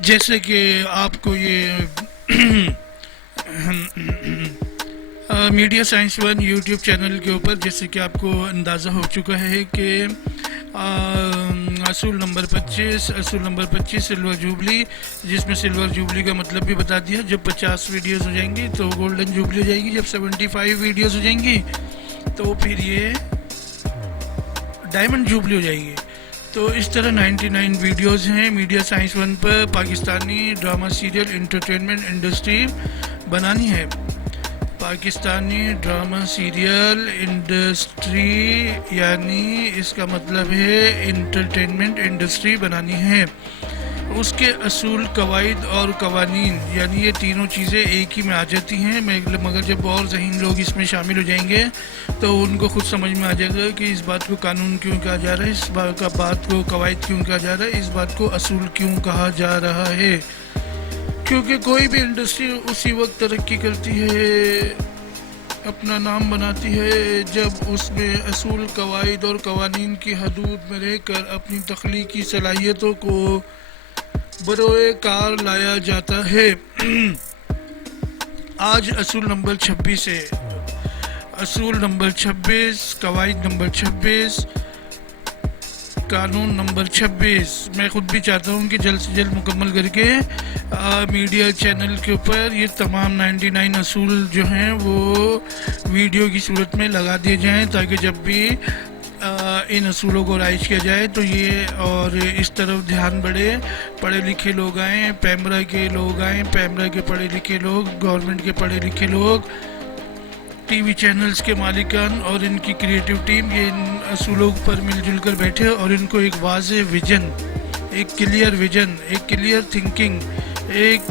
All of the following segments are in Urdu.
جیسے کہ آپ کو یہ media science one YouTube channel کے اوپر جیسے کہ آپ کو اندازہ ہو چکا ہے کہ اصول نمبر 25 سلور جوبلی، جس میں سلور جوبلی کا مطلب بھی بتا دیا. جب 50 ویڈیوز ہو جائیں گی تو گولڈن جوبلی ہو جائے گی. جب 75 ویڈیوز ہو جائیں گی تو پھر یہ ڈائمنڈ جوبلی ہو جائے گی. تو اس طرح 99 ویڈیوز ہیں میڈیا سائنس ون پر Pakistani drama serial entertainment industry بنانی ہے. پاکستانی ڈرامہ سیریل انڈسٹری یعنی اس کا مطلب ہے انٹرٹینمنٹ انڈسٹری بنانی ہے. اس کے اصول، قواعد اور قوانین یعنی یہ تینوں چیزیں ایک ہی میں آ جاتی ہیں، مگر جب اور ذہین لوگ اس میں شامل ہو جائیں گے تو ان کو خود سمجھ میں آ جائے گا کہ اس بات کو قانون کیوں کہا جا رہا ہے، اس بات کو قواعد کیوں کہا جا رہا ہے، اس بات کو اصول کیوں کہا جا رہا ہے. کیونکہ کوئی بھی انڈسٹری اسی وقت ترقی کرتی ہے، اپنا نام بناتی ہے، جب اس میں اصول، قواعد اور قوانین کی حدود میں رہ کر اپنی تخلیقی صلاحیتوں کو بروئے کار لایا جاتا ہے. آج اصول نمبر 26 ہے. اصول نمبر 26، قواعد نمبر 26، قانون نمبر 26 میں خود بھی چاہتا ہوں کہ جلد سے جلد مکمل کر کے میڈیا چینل کے اوپر یہ تمام 99 اصول جو ہیں وہ ویڈیو کی صورت میں لگا دیے جائیں، تاکہ جب بھی ان اصولوں کو رائج کیا جائے تو یہ اور اس طرف دھیان بڑھے. پڑھے لکھے لوگ آئیں، پیمرا کے لوگ آئیں، پیمرا کے پڑھے لکھے لوگ، گورنمنٹ کے پڑھے لکھے لوگ، ٹی وی چینلز کے مالکان اور ان کی کریٹیو ٹیم یہ ان اصولوں پر مل جل کر بیٹھے اور ان کو ایک واضح ویژن، ایک کلیئر ویژن، ایک کلیئر تھنکنگ، ایک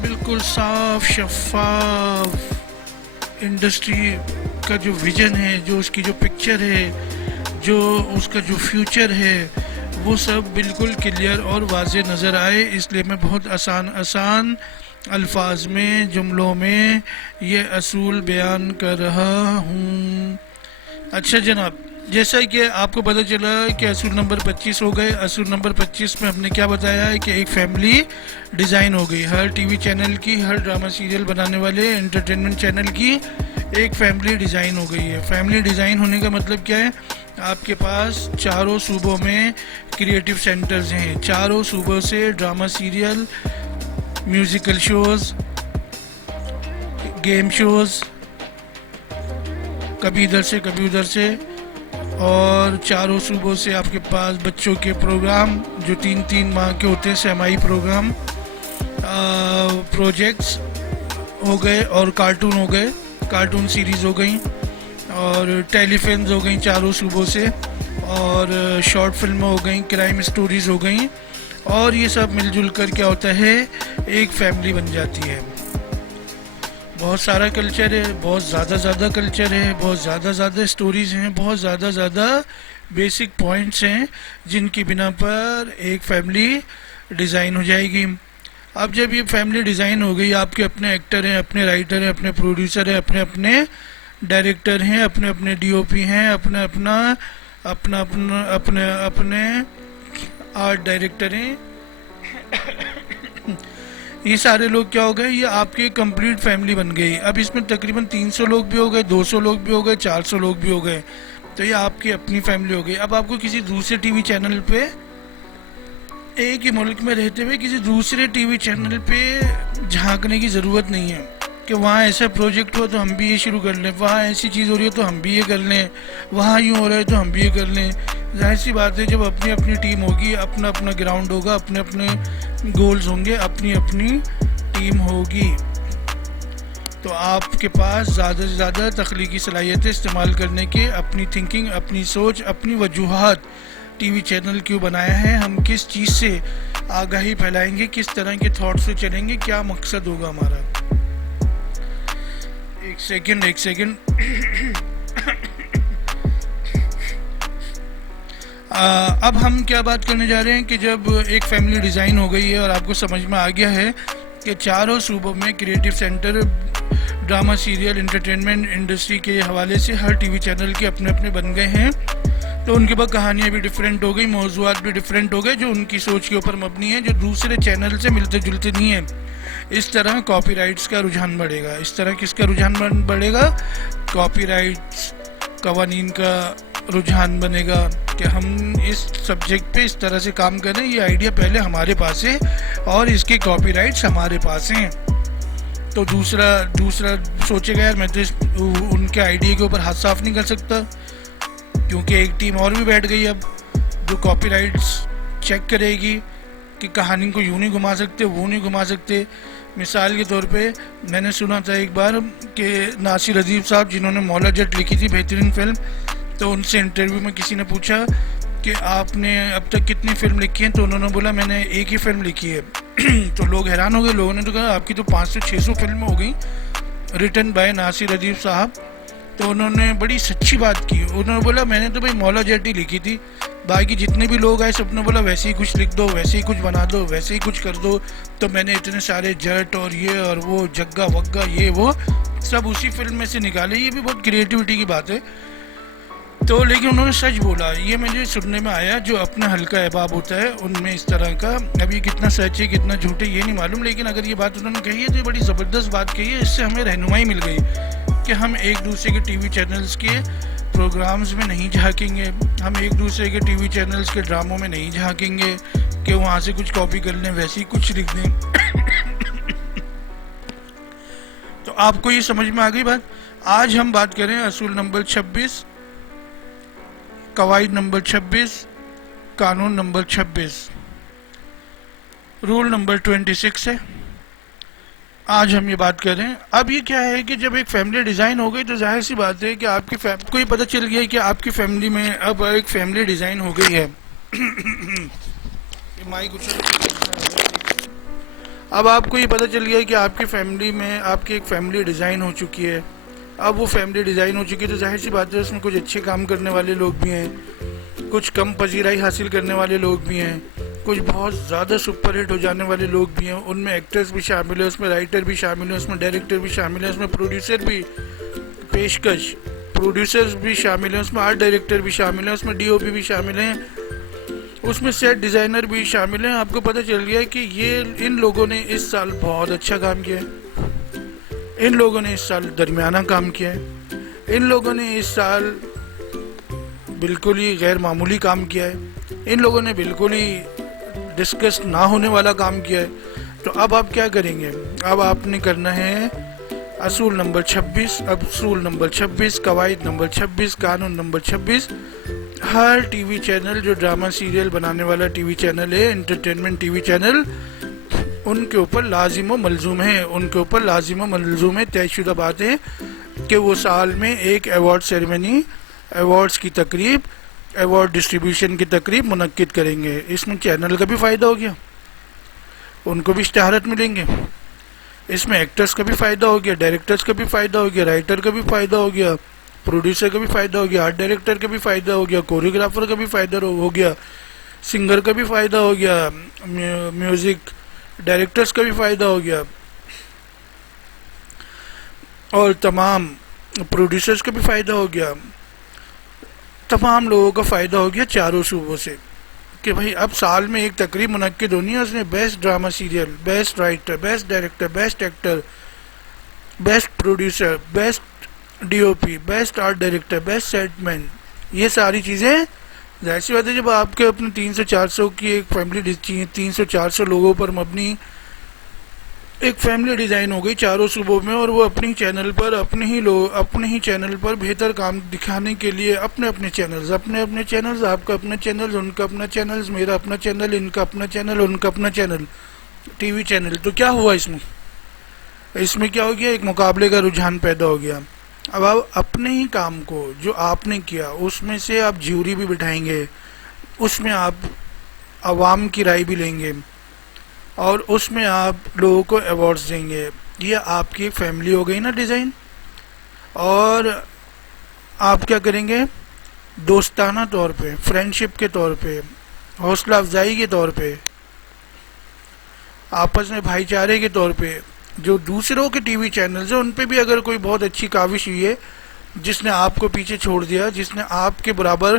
بالکل صاف شفاف انڈسٹری کا جو ویژن ہے، جو اس کی جو پکچر ہے، جو اس کا جو فیوچر ہے، وہ سب بالکل کلیئر اور واضح نظر آئے. اس لیے میں بہت آسان الفاظ میں، جملوں میں یہ اصول بیان کر رہا ہوں. اچھا جناب، جیسا کہ آپ کو پتہ چلا کہ اصول نمبر 25 ہو گئے. اصول نمبر 25 میں ہم نے کیا بتایا ہے کہ ایک فیملی ڈیزائن ہو گئی. ہر ٹی وی چینل کی، ہر ڈرامہ سیریل بنانے والے انٹرٹینمنٹ چینل کی ایک فیملی ڈیزائن ہو گئی ہے. فیملی ڈیزائن ہونے کا مطلب کیا ہے؟ آپ کے پاس چاروں صوبوں میں کریٹیو سینٹرز ہیں. چاروں صوبوں سے drama serial, musical shows, game shows, کبھی ادھر سے کبھی ادھر سے، اور چاروں صوبوں سے آپ کے پاس بچوں کے پروگرام جو 3 ماہ کے ہوتے ہیں، سیمائی پروگرام، پروجیکٹس ہو گئے اور کارٹون ہو گئے، کارٹون سیریز ہو گئیں اور ٹیلی فلمز ہو گئیں چاروں صوبوں سے، اور شارٹ فلمیں ہو گئیں، کرائم سٹوریز ہو گئیں، اور یہ سب مل جل کر کیا ہوتا ہے، ایک فیملی بن جاتی ہے. بہت سارا کلچر ہے، بہت زیادہ کلچر ہے، بہت زیادہ سٹوریز ہیں، بہت زیادہ بیسک پوائنٹس ہیں جن کی بنا پر ایک فیملی ڈیزائن ہو جائے گی. اب جب یہ فیملی ڈیزائن ہو گئی، آپ کے اپنے ایکٹر ہیں، اپنے رائٹر ہیں، اپنے پروڈیوسر ہیں، اپنے ڈائریکٹر ہیں، اپنے ڈی او پی ہیں، اپنے آرٹ ڈائریکٹر ہیں. یہ سارے لوگ کیا ہو گئے؟ یہ آپ کی کمپلیٹ فیملی بن گئی. اب اس میں تقریباً 300 لوگ بھی ہو گئے، 200 لوگ بھی ہو گئے، 400 لوگ بھی ہو گئے، تو یہ آپ کی اپنی فیملی ہو گئی. اب آپ کو کسی دوسرے ٹی وی چینل پہ، ایک ہی ملک میں رہتے ہوئے کسی دوسرے ٹی وی چینل پہ جھانکنے کی ضرورت نہیں ہے کہ وہاں ایسا پروجیکٹ ہو تو ہم بھی یہ شروع کر لیں، وہاں ایسی چیز ہو رہی ہے تو ہم بھی یہ کر لیں، وہاں یوں ہو رہا ہے تو ہم بھی یہ کر لیں. ظاہر سی بات ہے، جب اپنی ٹیم ہوگی، اپنا گراؤنڈ ہوگا، اپنے گولز ہوں گے، اپنی ٹیم ہوگی، تو آپ کے پاس زیادہ سے زیادہ تخلیقی صلاحیتیں استعمال کرنے کے، اپنی تھنکنگ، اپنی سوچ، اپنی وجوہات. ٹی وی چینل کیوں بنایا ہے، ہم کس چیز سے آگاہی پھیلائیں گے، کس طرح کے تھاٹ سے چلیں گے، کیا مقصد ہوگا ہمارا. ایک سیکنڈ اب ہم کیا بات کرنے جا رہے ہیں کہ جب ایک فیملی ڈیزائن ہو گئی ہے اور آپ کو سمجھ میں آ گیا ہے کہ چاروں صوبوں میں creative centre drama serial entertainment industry کے حوالے سے ہر ٹی وی چینل کے اپنے بن گئے ہیں، تو ان کے بعد کہانیاں بھی ڈیفرنٹ ہو گئی, موضوعات بھی ڈیفرنٹ ہو گئے جو ان کی سوچ کے اوپر مبنی ہے, جو دوسرے چینل سے ملتے جلتے نہیں ہیں. اس طرح کاپی رائٹس کا رجحان بڑھے گا. اس طرح کس کا رجحان بڑھے گا؟ کاپی رائٹس قوانین کا رجحان بنے گا کہ ہم اس سبجیکٹ پہ اس طرح سے کام کریں. یہ آئیڈیا پہلے ہمارے پاس ہے اور اس کے کاپی رائٹس ہمارے پاس ہیں. تو دوسرا سوچے گا یار میں تو ان کے آئیڈیا کے اوپر ہاتھ صاف نہیں کر سکتا, کیونکہ ایک ٹیم اور بھی بیٹھ گئی اب جو کاپی رائٹس چیک کرے گی کہ کہانی کو یوں نہیں گھما سکتے, وہ نہیں گھما سکتے. مثال کے طور پہ میں نے سنا تھا ایک بار کہ ناصر ادیب صاحب جنہوں نے مولا جٹ لکھی تھی, بہترین فلم, تو ان سے انٹرویو میں کسی نے پوچھا کہ آپ نے اب تک کتنی فلم لکھی ہیں, تو انہوں نے بولا میں نے ایک ہی فلم لکھی ہے. تو لوگ حیران ہو گئے, لوگوں نے تو کہا آپ کی تو 500 سے 600 فلمیں ہو گئیں ریٹن بائی ناصر ادیب صاحب. تو انہوں نے بڑی سچی بات کی, انہوں نے بولا میں نے تو بھائی مولا جٹ ہی لکھی تھی, باقی جتنے بھی لوگ آئے سب نے بولا ویسے ہی کچھ لکھ دو, ویسے ہی کچھ بنا دو, ویسے ہی کچھ کر دو, تو میں نے اتنے سارے جٹ اور یہ اور وہ جگہ وگہ یہ وہ سب اسی فلم میں سے نکالے. یہ بھی بہت کریٹیوٹی کی بات ہے. تو لیکن انہوں نے سچ بولا, یہ مجھے سننے میں آیا. جو اپنا ہلکا احباب ہوتا ہے ان میں اس طرح کا, ابھی کتنا سچ ہے کتنا جھوٹ ہے یہ نہیں معلوم, لیکن اگر یہ بات انہوں نے کہی ہے تو یہ بڑی زبردست بات کہی ہے. اس سے ہمیں رہنمائی مل گئی کہ ہم ایک دوسرے کے ٹی وی چینلز کے پروگرامز میں نہیں جھانکیں گے, ہم ایک دوسرے کے ٹی وی چینلز کے ڈراموں میں نہیں جھانکیں گے کہ وہاں سے کچھ کاپی کر لیں ویسے ہی کچھ لکھ دیں. تو آپ کو یہ سمجھ میں آ گئی بات. آج ہم بات کریں اصول نمبر 26, قواعد نمبر 26, قانون نمبر 26, رول نمبر 26 ہے. آج ہم یہ بات کریں. اب یہ کیا ہے کہ جب ایک فیملی ڈیزائن ہو گئی تو ظاہر سی بات ہے کہ آپ کی کو یہ پتہ چل گیا کہ آپ کی فیملی میں اب ایک فیملی ڈیزائن ہو گئی ہے. اب آپ کو یہ پتہ چل گیا کہ آپ کی فیملی میں آپ کی ایک فیملی ڈیزائن ہو چکی ہے. اب وہ فیملی ڈیزائن ہو چکی ہے تو ظاہر سی بات ہے اس میں کچھ اچھے کام کرنے والے لوگ بھی ہیں, کچھ کم پذیرائی حاصل کرنے والے لوگ بھی ہیں, کچھ بہت زیادہ سپر ہٹ ہو جانے والے لوگ بھی ہیں. ان میں ایکٹرز بھی شامل ہیں, اس میں رائٹر بھی شامل ہیں, اس میں ڈائریکٹر بھی شامل ہیں, اس میں پروڈیوسر بھی پیشکش پروڈیوسرز بھی شامل ہیں, اس میں آرٹ ڈائریکٹر بھی شامل ہیں, اس میں ڈی او پی بھی شامل ہیں, اس میں سیٹ ڈیزائنر بھی شامل ہیں. آپ کو پتہ چل گیا کہ یہ ان لوگوں نے اس سال بہت اچھا کام کیا ہے, ان لوگوں نے اس سال درمیانہ کام کیا ہے, ان لوگوں نے اس سال بالکل ہی غیر معمولی کام کیا ہے, ان لوگوں نے بالکل ہی ڈسکس نہ ہونے والا کام کیا ہے. تو اب آپ کیا کریں گے؟ اب آپ نے کرنا ہے اصول نمبر 26. اب اصول نمبر 26, قواعد نمبر 26, قانون نمبر 26. ہر ٹی وی چینل جو ڈرامہ سیریل بنانے والا ٹی وی چینل ہے, انٹرٹینمنٹ ٹی وی چینل, ان کے اوپر لازم و ملزوم ہے, ان کے اوپر لازم و ملزوم ہے, طے شدہ بات ہے کہ وہ سال میں ایک ایوارڈ سیریمنی, ایوارڈز کی تقریب, ایوارڈ ڈسٹریبیوشن کی تقریب منعقد کریں گے. اس میں چینل کا بھی فائدہ ہو گیا, ان کو بھی اشتہارات ملیں گے, اس میں ایکٹرز کا بھی فائدہ ہو گیا, ڈائریکٹرز کا بھی فائدہ ہو گیا, رائٹر کا بھی فائدہ ہو گیا, پروڈیوسر کا بھی فائدہ ہو گیا, آرٹ ڈائریکٹر کا بھی فائدہ ہو گیا, کوریوگرافر کا بھی فائدہ ہو گیا, سنگر کا بھی فائدہ ہو گیا, میوزک ڈائریکٹرز کا بھی فائدہ ہو گیا, اور تمام پروڈیوسرز کا بھی فائدہ ہو گیا. تمام لوگوں کا فائدہ ہو گیا چاروں صوبوں سے کہ بھائی اب سال میں ایک تقریب منعقد ہونی ہے, اس میں best drama serial, best writer, best director, best actor, best producer, best D O P, best art director, best set man, یہ ساری چیزیں. ظاہر سی بات ہے جب آپ کے اپنے 300-400 کی ایک فیملی, 300-400 لوگوں پر مبنی ایک فیملی ڈیزائن ہو گئی چاروں صوبوں میں, اور وہ اپنی چینل پر اپنے ہی چینل پر بہتر کام دکھانے کے لیے اپنے اپنے چینلز, آپ کا اپنا چینل, ان کا اپنا چینل, میرا اپنا چینل, ان کا اپنا چینل, ان کا اپنا چینل, ٹی وی چینل. تو کیا ہوا اس میں کیا ہو گیا؟ ایک مقابلے کا رجحان پیدا ہو گیا. اب آپ اپنے ہی کام کو جو آپ نے کیا اس میں سے آپ جیوری بھی بٹھائیں گے, اس میں آپ عوام کی رائے بھی لیں گے, اور اس میں آپ لوگوں کو ایوارڈز دیں گے. یہ آپ کی ایک فیملی ہو گئی نا ڈیزائن. اور آپ کیا کریں گے؟ دوستانہ طور پہ, فرینڈشپ کے طور پہ, حوصلہ افزائی کے طور پہ, آپس میں بھائی چارے کے طور پہ, جو دوسروں کے ٹی وی چینلز ہیں ان پہ بھی اگر کوئی بہت اچھی کاوش ہوئی ہے, جس نے آپ کو پیچھے چھوڑ دیا, جس نے آپ کے برابر